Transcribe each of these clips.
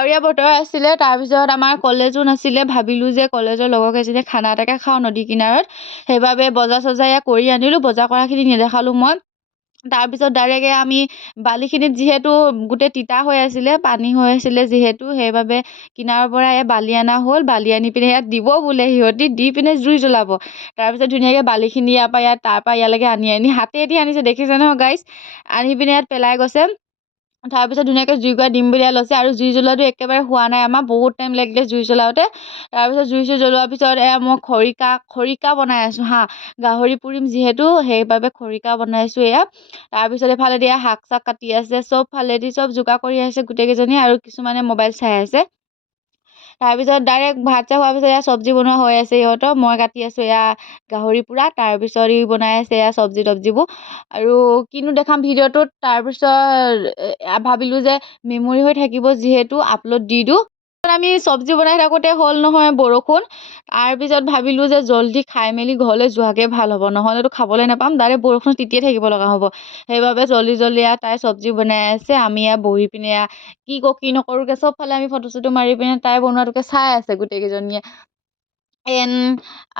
ডাৱৰীয়া বতৰ আছিলে। তাৰপিছত আমাৰ কলেজো নাছিলে, ভাবিলোঁ যে কলেজৰ লগৰকেইজনীয়ে খানা এটাকে খাওঁ নদী কিনাৰত, সেইবাবে বজাৰ চজাৰ কৰি আনিলোঁ। বজাৰ কৰাখিনি নেদেখালোঁ মই। তাৰপিছত ডাইৰেক্ট আমি বালিখিনিত যিহেতু গোটেই তিতা হৈ আছিলে, পানী হৈ আছিলে যিহেতু, সেইবাবে কিনাৰৰ পৰা বালি অনা হ'ল। বালি আনি পিনে ইয়াত দিব বোলে, সিহঁতি দি পিনে জুই জ্বলাব। তাৰপিছত ধুনীয়াকৈ বালিখিনি তাৰপৰা ইয়ালৈকে আনি হাতেদি আনিছে, দেখিছে নহয় গাইজ, আনি পিনে ইয়াত পেলাই গৈছে। তাৰপিছত ধুনীয়াকৈ জুই কুৰা দিম বুলি লৈছে, আৰু জুই জ্বলোৱাটো একেবাৰে হোৱা নাই, আমাৰ বহুত টাইম লাগিলে জুই জ্বলাওঁতে। তাৰপিছত জুই জ্বলোৱাৰ পিছত মই খৰিকা বনাই আছোঁ হা, গাহৰি পুৰিম যিহেতু, সেইবাবে খৰিকা বনাইছোঁ এয়া। তাৰপিছত এফালেদি শাক চাক কাটি আছে, চব ফালেদি চব যোগাৰ কৰি আছে গোটেইকেইজনী, আৰু কিছুমানে মোবাইল চাই আছে। তাৰপিছত ডাইৰেক্ট ভাত চাত হোৱাৰ পিছত এয়া চব্জি বনোৱা হৈ আছে সিহঁতৰ, মই কাটি আছোঁ এয়া গাহৰি পুৰা। তাৰপিছত বনাই আছে এয়া চব্জি তব্জিবোৰ, আৰু কিনো দেখাম ভিডিঅ'টোত। তাৰপিছত ভাবিলোঁ যে মেমৰি হৈ থাকিব যিহেতু, আপলোড দি দিওঁ। আমি চব্জি বনাই থাকোঁতে হ'ল নহয় বৰষুণ। তাৰপিছত ভাবিলোঁ যে জল্দি খাই মেলি ঘৰলৈ যোৱাকৈ ভাল হ'ব, নহ'লেতো খাবলৈ নাপাম, ডাইৰেক্ট বৰষুণ তিতিয়ে থাকিব লগা হ'ব। সেইবাবে জল্দি তাই চব্জি বনাই আছে, আমি বহি পিনে কি নকৰোঁকৈ চবফালে আমি ফটো চটো মাৰি পিনে তাই বনোৱাটোকে চাই আছে গোটেইকেইজনীয়ে।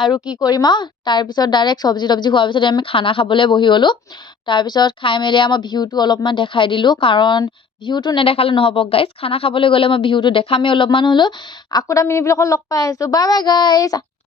আৰু কি কৰিম আৰু, তাৰপিছত ডাইৰেক্ট চব্জি তব্জি খোৱাৰ পিছত আমি খানা খাবলৈ বহি গ'লোঁ। তাৰপিছত খাই মেলি মই ভিউটো অলপমান দেখাই দিলোঁ, কাৰণ ভিউটো নেদেখালে নহ'ব গাইজ। খানা খাবলৈ গ'লে মই ভিউটো দেখামেই অলপমান হ'লেও। আকৌ এটা মিনি ব্লগত লগ পাই আছোঁ। Bye bye guys.